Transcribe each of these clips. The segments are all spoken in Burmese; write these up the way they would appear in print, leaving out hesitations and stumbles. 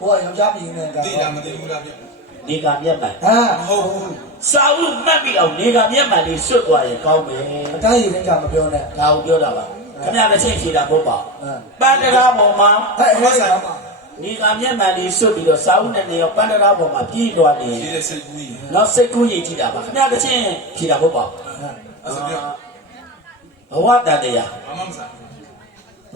ဘောကယောက်ျားပြည်နေက သိလားမသိဘူးလားဗျ နေကမျက်မှန် ဟုတ်ဘူး စာအုပ်မှတ်ပြီးအောင်နေကမျက်မှန်လေးစွတ်သွားရင်ကောင်းမယ် အတိုင်းရင်းကမပြောနဲ့ ဒါကိုပြောတာပါခင်ဗျားတစ်ချိန်ဖြေတာပေါ့ပါပန်းတရားပေါ်မှာ ဟဲ့ဟဲ့ဆောင်ပါ နေကမျက်မှန်လေးစွတ်ပြီးတော့စာအုပ်နဲ့နေရောပန်းတရားပေါ်မှာပြေးသွားနေ ဒီတဲ့စိတ်ကူးကြီး နောက်စိတ်ကူးရည်ကြည့်တာပါခင်ဗျားတစ်ချိန်ဖြေတာပေါ့ပါ အဲ့ဒါပြော ဘဝတန်တရား ဘာမှမစား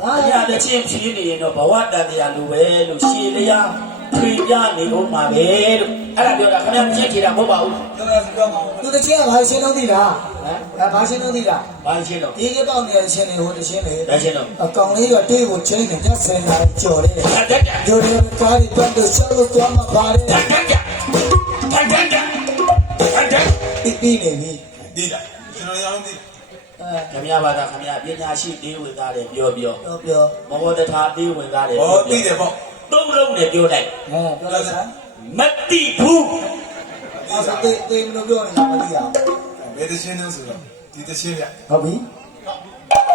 ဘာ ။အရာတစ်ချင်းဖြေးနေရင်တော့ဘဝတန်တရားလိုပဲလို့ရှည်လျားဖြေပြနေဦးမှာပဲလို့အဲ့ဒါပြောတာခင်ဗျားတစ်ချင်းဖြေတာမဟုတ်ပါဘူး တော်တော်ပြောမှာ သူတချင်းကဘာရှင်းလို့သိလား ။ဟမ် ဘာရှင်းလို့သိလား ။ဘာရှင်းတော့ ဒီကပေါက်နေတဲ့ချင်းတွေဟိုတချင်းတွေ ဒါရှင်းတော့ အကောင်လေးကတွေးကိုချင်းနေတက်ဆယ်နာကြော်တယ် တက်တက် ဂျိုရီကားဒီပတ်တော့ဆောက်လို့သွားမှာပါတယ် တက်တက်တက်တက်တက် ပြီးနေပြီ ဒီလားကျွန်တော်ရောင်းဒီ ခင်ဗျားဘာသာခင်ဗျားပညာရှိသေးဝင်သားတယ်ပြောပြော ပြော မဘောတထာသေးဝင်သားတယ် ဟောသိတယ်ပေါ့ သုံးလုံးနဲ့ပြောလိုက် ပြောလိုက်စမ်း မတိဘူး အဲ့ဒါတေးမလို့ပြောနေတာမသိရ ဘယ်တချင်းလို့ဆိုတော့ဒီတချင်းဗျ ဟုတ်ပြီ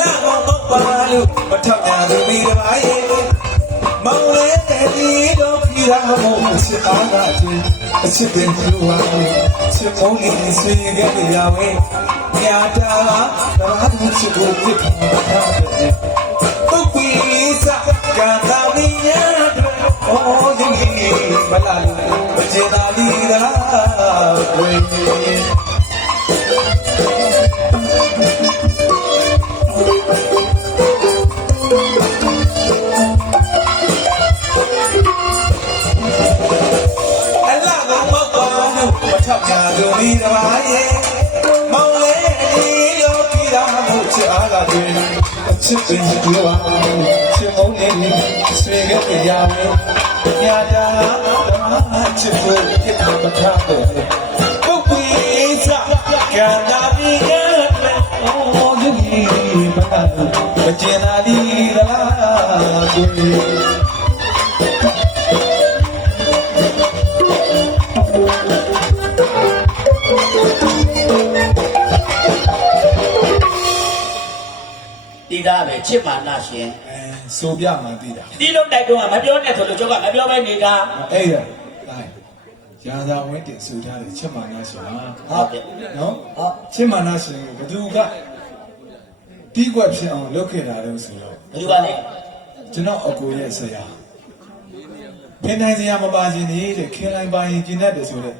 လာမောင်ပါလို့မထောက်ကြသူပြီးတော့အေးမောင်လေးဒီတော့ပြည်ရာမို့ချစ်အားကချင်းအချစ်တင်သူပါချစ်ပုံးလေးဆွေခဲ့ကြဝဲညာတာဘာလို့ချစ်ကိုပြစ်ထားတာလဲပုပ်ပြီးစကတာမင်းညာတော့အော်ဒီမလာလို့မချင်တာလီရာဝေးထောက်ကြလို့ဒီတပါးရဲ့မောင်လေးဒီလိုပြည်တာမို့ချအားကတွင်အချစ်ပင်ကြွားချစ်မုန်းနေဆွေခဲ့ကြရမယ်ညာတာဓမ္မချစ်ကိုဖြစ်တာမထားတော့ပုပ်ပြီးစကံတာပြီးရဲ့အော်ဒီမနာမကျင်လာဒီလားကိုဒီသားပဲချစ်မာနာရှင် ဆိုပြမှသိတာ ဒီလိုတိုက်တော့မပြောနဲ့ဆိုလို့ကျောက်ကမပြောပဲနေတာ အဲ့ရရာသာဝင်းတင်ဆိုထားတယ်ချစ်မာနာရှင်ဟာ ဟုတ်ကဲ့ နော်ချစ်မာနာရှင်ကိုဘသူကတီးကွက်ဖြစ်အောင်လုပ်ခဲ့တာလို့ဆိုတော့ ဘယ်သူကလဲ ကျွန်တော်အကိုရဲ့ဆရာဖင်တိုင်းဆရာမပါခြင်းနေတဲ့ခင်လိုက်ပါရင်ကျင်တတ်တယ်ဆိုတော့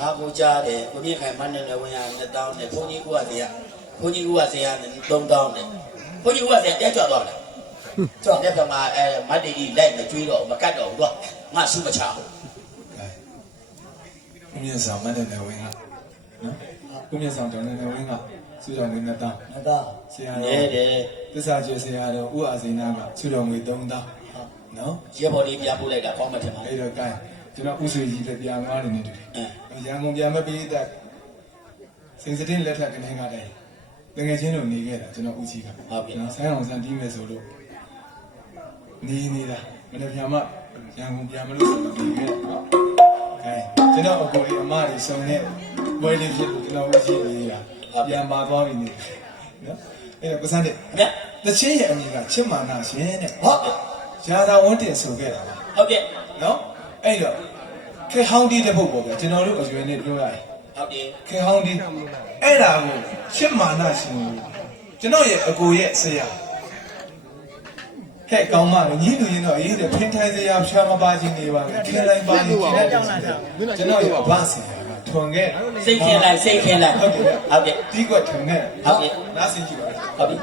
ငါကိုကြားတယ်ကိုမြင့်ခိုင်မန်းနဲ့ဝင်ရ2000နဲ့ဘုန်းကြီးကဆရာဘုန်းကြီးကဆရာနဲ့3000နဲ့ဘုန်းကြီးကဆရာတက်ကြွသွားတယ်ကျောင်းတဲ့ကမှာမတ်တီကြီးလိုက်မကျွေးတော့မကတ်တော့ဘူးတော့ငါစုမချဘူး ကိုမြင့်ဆောင်မတဲ့နယ်ဝင်ကနော်ကိုမြင့်ဆောင်တောင်းတဲ့နယ်ဝင်ကစုတော်ငွေ2000 ငါက ဆရာ နဲ တော် တယ် သစ္စာကျေဆရာတော်ဥအာဇိနာကစုတော်ငွေ3000နော် ရေဘော်လေးပြပို့လိုက်တာကောင်းမှထင်ပါ အဲ့တော့ကိုင်းကျွန်တော်ဥဆွေကြီးလည်းပြန်ကားနေနေတူတယ် အဲ ရန်ကုန်ပြန်မပြီးတဲ့စိန်စတင်လက်ထက်ကနေကတည်းကငယ်ချင်းတို့နေခဲ့တာကျွန်တော်ဦးကြီးကနော်ဆိုင်းအောင်ဆန်းတီးမယ်ဆိုလို့နေနေတာမနေ့ပြန်မှရန်ကုန်ပြန်မလို့ဆိုတော့နေခဲ့နော်အဲကျွန်တော်အကိုကြီးအမကြီးစုံနေဝဲလေးဖြစ်လို့ကျွန်တော်ဦးကြီးနေတာပြန်ပါသွားပြီနေနော်အဲ့တော့ပစံတဲ့ ဗျ တချင်းရဲ့အမည်ကချစ်မာနာရှင်တဲ့ ဟုတ်ကဲ့ ရာသာဝန်းတင်ဆိုခဲ့တာပါ ဟုတ်ကဲ့ နော်အဲ့တော့ခေဟောင်းတီးတဲ့ပုဂ္ဂိုလ်ပဲကျွန်တော်တို့အရွယ်နဲ့ပြောရတယ် ဟုတ်ကဲ့ ခေဟောင်းတီးအဲ့ဒါကိုချစ်မာနာရှင်ကိုကျွန်တော်ရဲ့အကိုရဲ့ဆရာဟဲ့ကောင်းမလို့ညီးလူရင်တော့အေးတဲ့ဖင်ထိုင်ဆရာဖြာမပါခြင်းနေပါလေဒီလိုင်းပါရင်ကျင်းတဲ့ကျွန်တော်ရဲ့အဘဆရာကထွန်ခဲ့ စိတ်ခင်လိုက်စိတ်ခင်လိုက် ဟုတ်ကဲ့ ဟုတ်ကဲ့ ဒီကွက်ထွန်ခဲ့ ဟုတ်ကဲ့ နားဆင်ကြည့်ပါဦး ဟုတ်ပြီ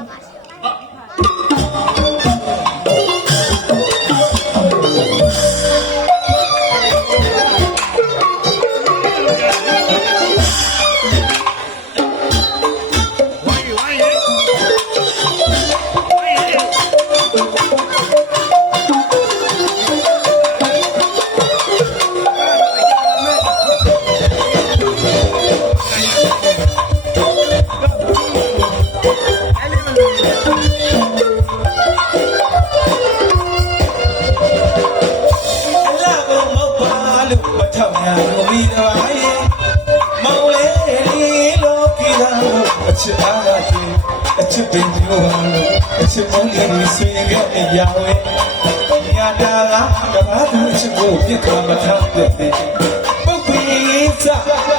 ညာလူမီတပါးရဲ့မောင်လေးလောကီရာအချစ်အားကတည်းအချစ်ပင်ပြောပါလို့အချစ်မုန်းလေးဆွေခဲ့တဲ့ရာဝဲညာတာကတပါးသူအချစ်ကိုပြစ်သွားမထားတဲ့ပုပ်ပြီးစ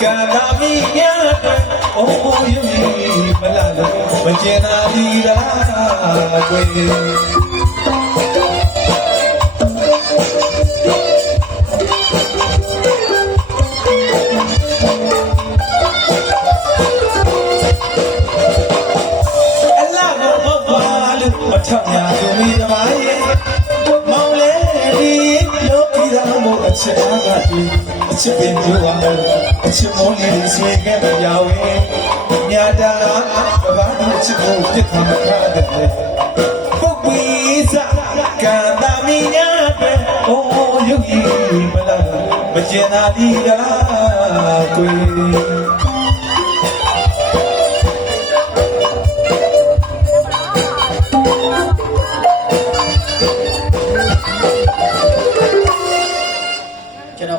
ကံလာမီညာအိုးယူမလာလို့မကျင်နာဒီလားကွယ်ထပ်ညာသူမိတပါးရဲ့မောင်လေးဒီလောကီရာမို့အချစ်အားကတည်းအချစ်ပင်ပြောပါလို့အချစ်မောင်းလေးဆွေခဲ့တဲ့ရာဝဲညာတာကဘာလို့အချစ်ကိုပြစ်ထားမထားတဲ့ပုပ်ပြီးစကံတာမီညာပဲအိုးယုတ်ကြီးမလားမကျင်သာဒီလားကို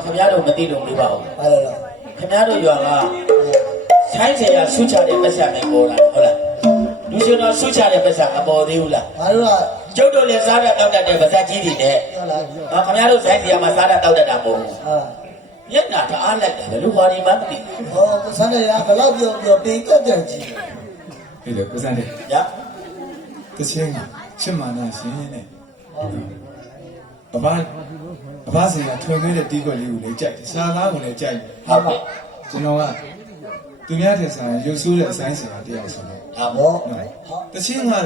ခင်ဗျားတို့မသိလို့မပါဘူး ဟုတ်လား ခင်ဗျားတို့ရွာကဆိုင်းเสียရဆုချတဲ့ပတ်စံနဲ့ပေါ်လာဟုတ်လားလူရှင်တော်ဆုချတဲ့ပတ်စံမပေါ်သေးဘူးလား ငါတို့က ကျုပ်တို့လည်းစားရတောက်တတ်တဲ့ပါဇက်ကြီးတွေနဲ့ ဟုတ်လား ခင်ဗျားတို့ဆိုင်းเสียမှာစားရတောက်တတ်တာမဟုတ်ဘူး ဟာ မျက်နှာတအားလက်တယ်လူဘာဒီမှမသိ ဟောဆန်းရဘယ်တော့ပြောပေးကတ်တယ်ကြီး ဒီလိုကိုစံတယ် ရ တချင်းကချစ်မာနာရှင်နဲ့အဘစီကထွင်ခဲ့တဲ့တီးခွက်လေးကိုလည်းကြိုက်တယ်စားသားကိုလည်းကြိုက်တယ် ဟုတ်ပြီ ကျွန်တော်ကသူများတဲ့ဆိုင်ရုပ်ဆိုးတဲ့အဆိုင်စင်တယောက်ဆိုတော့ ဟာဘော တချင်းကတော့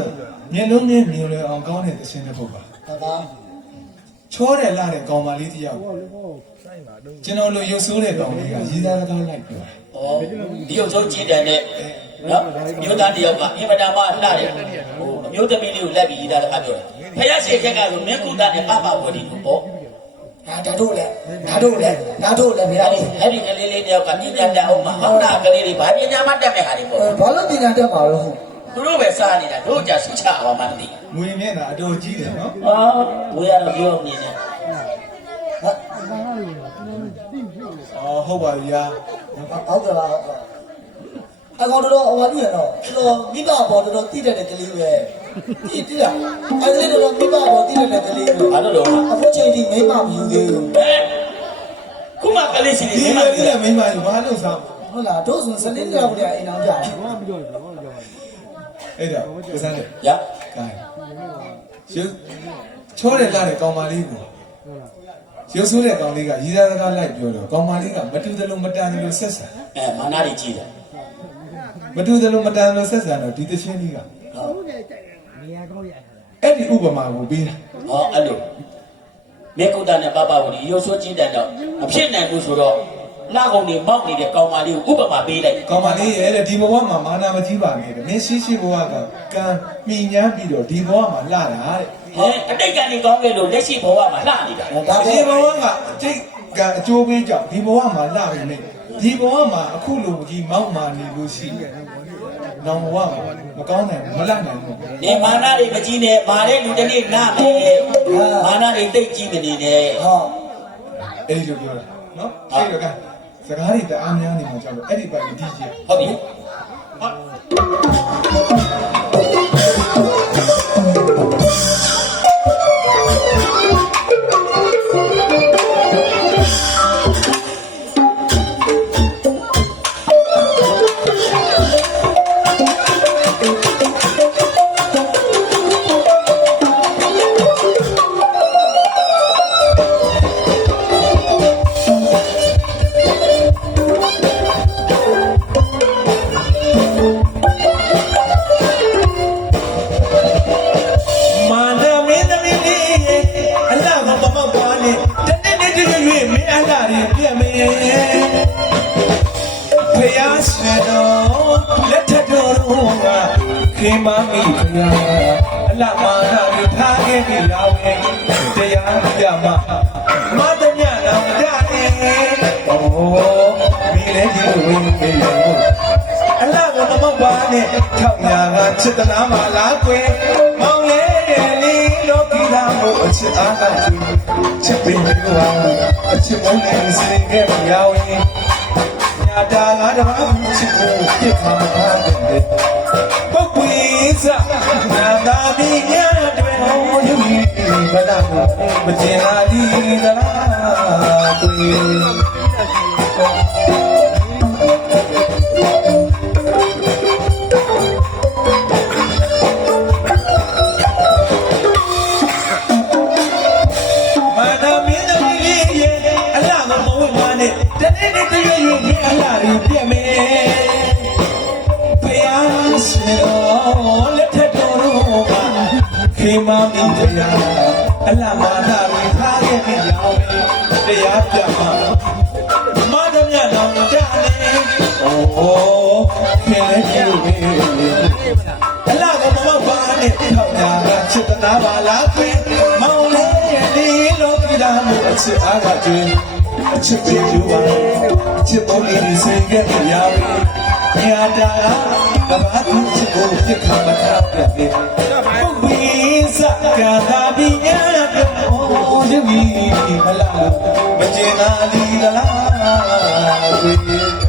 မျက်လုံးနဲ့မြင်လွယ်အောင်ကောင်းတဲ့တချင်းတစ်ပုဒ်ပါ ဟုတ်ပါ ချောတဲ့လာတဲ့ကောင်မလေးတယောက်ကျွန်တော်လိုရုပ်ဆိုးတဲ့ကောင်လေးကရည်သားသားလိုက်ပြောတယ် ဩဒီရုပ်ဆုံးကြည့်တယ်နဲ့နော်မျိုးသားတယောက်ကအင်မတန်မှလှတယ်ဟိုအမျိုးသမီးလေးကိုလက်ပြီးရတာတခါပြောတယ်ဖယားရှိခက်ကဆိုမင်းကုသနဲ့ပပဝတီကိုပေါ့ ဒါတို့လည်းမရဘူး အဲ့ဒီကလေးလေးတယောက်ကပညာတတ်အောင်မဟုတ်တာကလေးတွေဘာပညာမှတတ်မဲ့ဟာတွေပေါ့ ဘာလို့ပညာတတ်မှာလို့ သူတို့ပဲစားနေတာတို့ကြဆူချအောင်မှမသိ ငွေမျက်နှာအတော်ကြီးတယ်နော် ဟာဝေးရတော့ပြောနေတယ် အော်ဟုတ်ပါပြီယာ ဟုတ်ကဲ့ပါအကောင်တော်ဟောပြီးရတော့မိဘပေါ်တော်တိတဲ့ကလေးပဲတိလားအဲ့ဒီတော့မိဘပေါ်တိတဲ့ကလေးပဲ ဘာလို့တော့ အခုချိန်ထိမိမမယူသေးဘူး ခုမှကလေးစီ ဒီ နေ လို မှာ လေးနဲ့မိန်းမကြီးဘာလို့စား ဟုတ်လားတို့ဆိုစနေကြောက်ကြအိမ်အောင်ကြ အဲ့တော့ကိုစမ်းတယ် ရ ကဲရုပ်ချောတဲ့လာတဲ့ကောင်မလေးကိုရုပ်ဆိုးတဲ့ကောင်လေးကရည်သားသားလိုက်ပြောတော့ကောင်မလေးကမတူတယ်လို့မတန်တယ်လို့ဆက်ဆံ မာနာကြီးကြည့်တယ် မတူတယ်လို့မတန်တယ်လို့ဆက်ဆံတော့ဒီတချင်းလေးက ဟုတ် အဲ့ဒီဥပမာကိုပေးတာ ဟောအဲ့လိုမေကုတနဲ့ပပဝတီရုပ်ဆိုးကြည့်တဲ့တော့မဖြစ်နိုင်ဘူးဆိုတော့လာကုန်နေမောက်နေတဲ့ကောင်မလေးကိုဥပမာပေးလိုက် ကောင်မလေးရဲ့တဲ့ဒီဘဝမှာမာနာမကြီးပါနဲ့တဲ့မင်းရှိဘဝကကံမြင်ညာပြီးတော့ဒီဘဝမှာလှတာတဲ့ အတိတ်ကနေကောင်းခဲ့လို့လက်ရှိဘဝမှာလှနေတာ ဒါ ဒီ ပဲ ဘဝကအကျိတ်ကအကျိုးပေးကြောင့်ဒီဘဝမှာလှပြီနဲ့ဒီဘဝမှာအခုလိုကြီးမောက်မာနေလို့ရှိတယ်။နောင်ဘဝမှာမကောင်းနိုင်ဘူးမလှနိုင်ဘူး နေမာနာတွေမကြီးနဲ့မာတဲ့လူတစ်နေ့နားမယ်မာနာတွေတိတ်ကြီးမနေနဲ့ ဟော ။အဲ့ဒီလိုပြောတာနော်။အဲ့တော့ကစကားတွေတအားများနေမှာကြောက်လို့အဲ့ဒီပိုင်ဒီကြီး ဟုတ်ပြီဟုတ် မာနမင်းသမီးလေးအလှမမမောက်ပါနဲ့တနေ့တည်းရွေ့မင်းအလှတွေပြက်မင်းဖယားရှင်တော်လက်ထတော်တော်ကခေမမီဖယားအလှမာနတွေထားခဲ့ပြီလားဝဲတရားပြမမတညနာမကြနဲ့ဩမိလည်းဒီလိုဝင်နေလို့အလှကမမောက်ပါနဲ့ထောက်ညာကချစ်တနာမလားကွယ်မောင်လေးရဲ့လေးလောကီသာ မို့အချစ်အားကကျွေးချစ်ပင်ပြောပါအချစ်မုန်းနေစင်ခဲ့မရဝင်ညာတာငါတပါးချစ်ကိုပြစ်ခါမထားတဲ့ပုတ်ကွေးစညာတာမိညာတွေဟောယူဘဒကိုမကျင်လာဒီသလားကွေတနေ့နေ့တရွေ့ရွေ့မြအလားရပြည့်မယ်ဖယားရှင်တော်လက်ထက်တော်တို့ကခေမမင်းတရားအလားမာနာရထားခဲ့တဲ့ရောင်တရားပြမှာမဒမြတော်ကြတယ်အိုးခင်လည်းကြည့်လို့အလားကမမပါနဲ့ထောက်တာကချစ်တနာပါလားခွေမောင်လေးရဲ့ဒီလိုပြတာမို့အချစ်အားကကျွေးအချစ်ပြေကျူပါချစ်ပေါ်လေးစိတ်ကပြရပြီညာတာကဘာသူချစ်ကိုပြစ်ခါမထားပြပြီပုပ်ပြီးစကားသာပြီးရတဲ့ဟောဒီမလာမကျင်နာလီလား